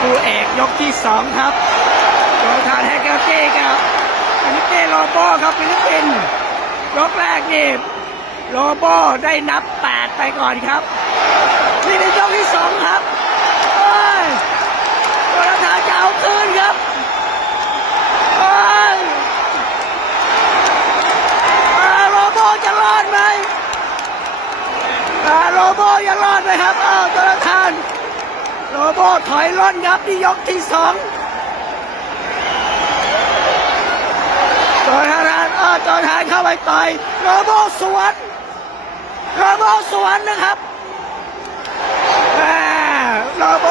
คู่เอกยกที่สองครับโจทานแฮกเกอร์เก้ครับฟิลิปเป้โรโบครับฟิลิปปินส์ยกแรกนี่โรโบได้นับแปดไปก่อนครับนี่เป็นยกที่สองครับโอ้ยโจทานจะเอาคืนครับโอ้ยอ่าโรโบจะรอดไหมอ่าโรโบยังรอดไหมครับอ้าวโจทาน โรโบถอยร่นครับที่ยกที่สองจอทานเออจอทานเข้าไปต่อยโรโบสวนโรโบสวนนะครับแหม่โรโบ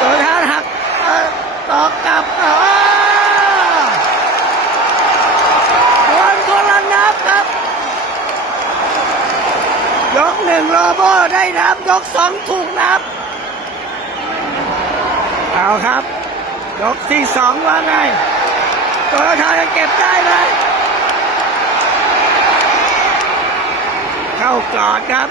จอทานหักเอ่อตอกกลับเออโดนคนละนับครับ ยกหนึ่งโรโบได้นับ ยกสองถูกนับ ครับ ยกที่สองว่าไงตัวทานจะเก็บได้ไหมเข้ากอดครับ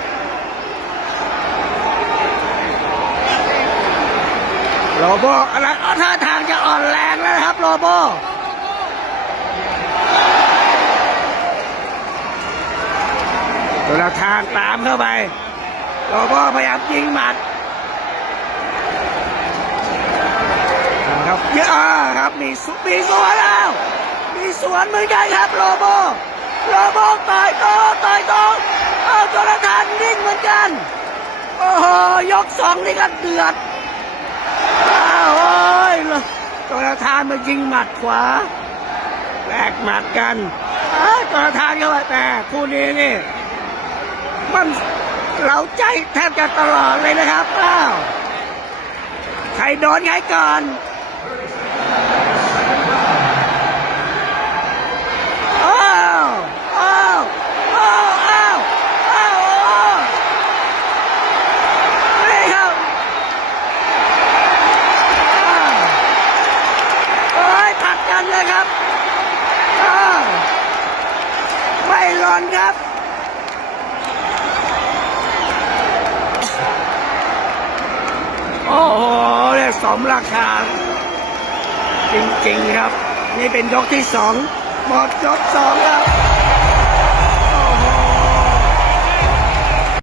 โรโบอะไรท่าทางจะอ่อนแรงแล้วครับโรโบตัวทางตามเข้าไปโรโบพยายามยิงหมัด ครับเยอะอ่า ครับ มีสุมีสวนแล้ว มีสวนเหมือนกันครับโรโบโรโบต่อยโตต่อยโตเอาจรทานนิ่งเหมือนกัน โอ้โหยกสองนี่ก็เดือดอ้าวโอ้ยจรทานมายิงหมัดขวาแลกหมัดกันอ้าวจรทานเข้าไปแต่คู่นี้นี่มันเราใจแทบจะตลอดเลยนะครับอ้าวใครโดนไงก่อนอ้าวอ้าวอ้าวอ้าวอ้าวอ้าวนี่ครับอ้าวโอ้ยผัดกั นเลยครับอ้าวไม่หล่นครับ โอ้โหเรียกสมราคา จริงๆครับ นี่เป็นยกที่สองหมดยกสองครับ